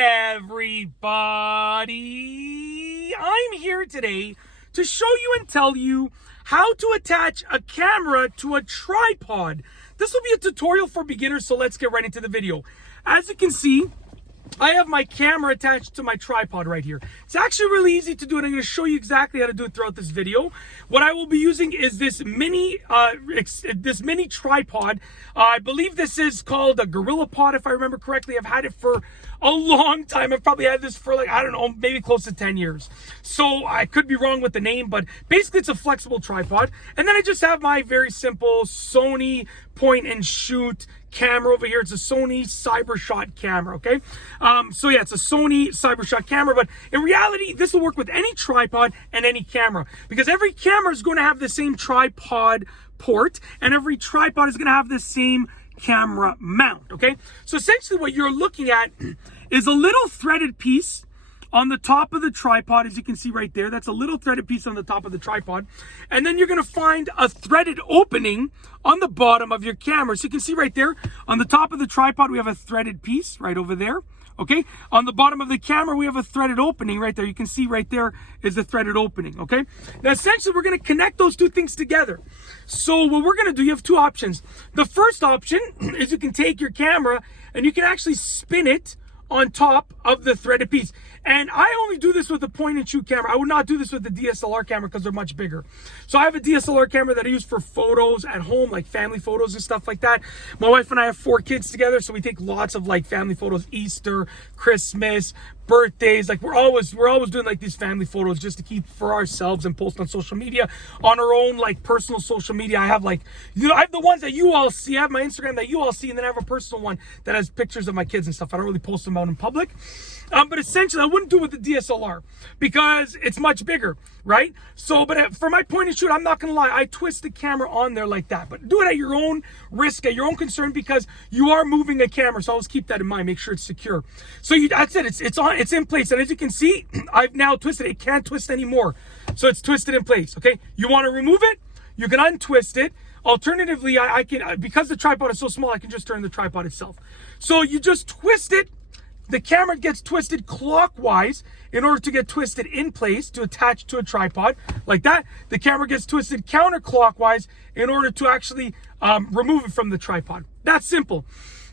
everybody, I'm here today to show you and tell you how to attach a camera to a tripod. This will be a tutorial for beginners, so let's get right into the video. As you can see, I have my camera attached to my tripod right here. It's actually really easy to do it. I'm going to show you exactly how to do it throughout this video. What I will be using is this mini tripod. I believe this is called a Gorilla Pod, if I remember correctly. I've had it for a long time. I've probably had this for like, I don't know, maybe close to 10 years. So I could be wrong with the name, but basically it's a flexible tripod. And then I just have my very simple Sony point and shoot camera over here. It's a Sony CyberShot camera, okay? So yeah, it's a Sony CyberShot camera, but in reality, this will work with any tripod and any camera because every camera is going to have the same tripod port and every tripod is going to have the same camera mount, okay? So essentially what you're looking at is a little threaded piece on the top of the tripod, as you can see right there. That's a little threaded piece on the top of the tripod. And then you're going to find a threaded opening on the bottom of your camera. So you can see right there on the top of the tripod, we have a threaded piece right over there. Okay, on the bottom of the camera, we have a threaded opening right there. You can see right there is the threaded opening, okay? Now, essentially, we're going to connect those two things together. So what we're going to do, you have two options. The first option is you can take your camera and you can actually spin it on top of the threaded piece. And I only do this with a point and shoot camera. I would not do this with the DSLR camera because they're much bigger. So I have a DSLR camera that I use for photos at home, like family photos and stuff like that. My wife and I have 4 kids together, so we take lots of like family photos, Easter, Christmas, birthdays. Like we're always doing like these family photos just to keep for ourselves and post on social media, on our own like personal social media. I have like, I have the ones that you all see. I have my Instagram that you all see, and then I have a personal one that has pictures of my kids and stuff. I don't really post them out in public. But essentially, I wouldn't do it with the DSLR because it's much bigger, right? So, but for my point and shoot, I'm not going to lie, I twist the camera on there like that. But do it at your own risk, at your own concern, because you are moving a camera. So always keep that in mind. Make sure it's secure. So that's it. It's in place. And as you can see, I've now twisted it. It can't twist anymore. So it's twisted in place, okay? You want to remove it? You can untwist it. Alternatively, I can, because the tripod is so small, I can just turn the tripod itself. So you just twist it. The camera gets twisted clockwise in order to get twisted in place to attach to a tripod like that. The camera gets twisted counterclockwise in order to actually remove it from the tripod. That's simple.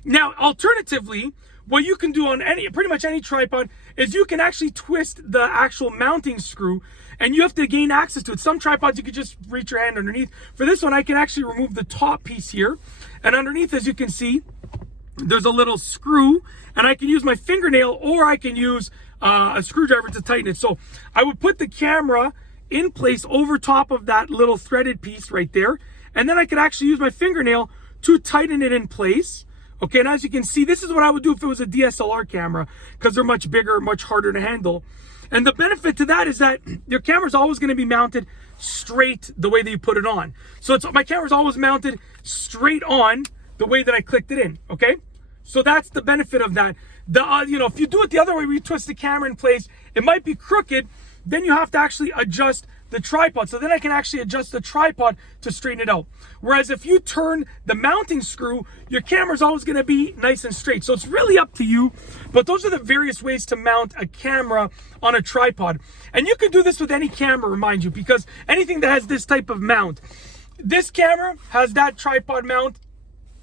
Now, alternatively, what you can do on pretty much any tripod is you can actually twist the actual mounting screw, and you have to gain access to it. Some tripods, you could just reach your hand underneath. For this one, I can actually remove the top piece here. And underneath, as you can see, there's a little screw, and I can use my fingernail or I can use a screwdriver to tighten it. So I would put the camera in place over top of that little threaded piece right there, and then I could actually use my fingernail to tighten it in place. Okay, and as you can see, this is what I would do if it was a DSLR camera because they're much bigger, much harder to handle. And the benefit to that is that your camera is always going to be mounted straight the way that you put it on. So my camera's always mounted straight on the way that I clicked it in, okay? So that's the benefit of that. If you do it the other way, where you twist the camera in place, it might be crooked. Then you have to actually adjust the tripod. So then I can actually adjust the tripod to straighten it out. Whereas if you turn the mounting screw, your camera's always going to be nice and straight. So it's really up to you. But those are the various ways to mount a camera on a tripod. And you can do this with any camera, remind you, because anything that has this type of mount. This camera has that tripod mount.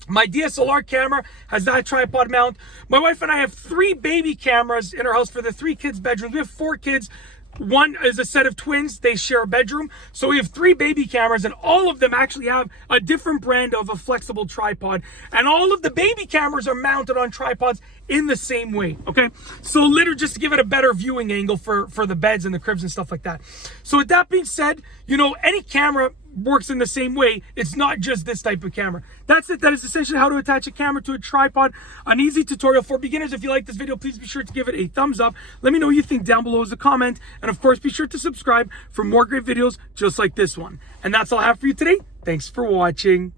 My DSLR camera has that tripod mount. My wife and I have 3 baby cameras in our house for the 3 kids' bedrooms. We have 4 kids. One is a set of twins. They share a bedroom. So we have 3 baby cameras, and all of them actually have a different brand of a flexible tripod. And all of the baby cameras are mounted on tripods in the same way, okay? So literally just to give it a better viewing angle for the beds and the cribs and stuff like that. So with that being said, any camera works in the same way. It's not just this type of camera. That's it. That is essentially how to attach a camera to a tripod. An easy tutorial for beginners. If you like this video, please be sure to give it a thumbs up. Let me know what you think down below as a comment. And of course, be sure to subscribe for more great videos just like this one. And that's all I have for you today. Thanks for watching.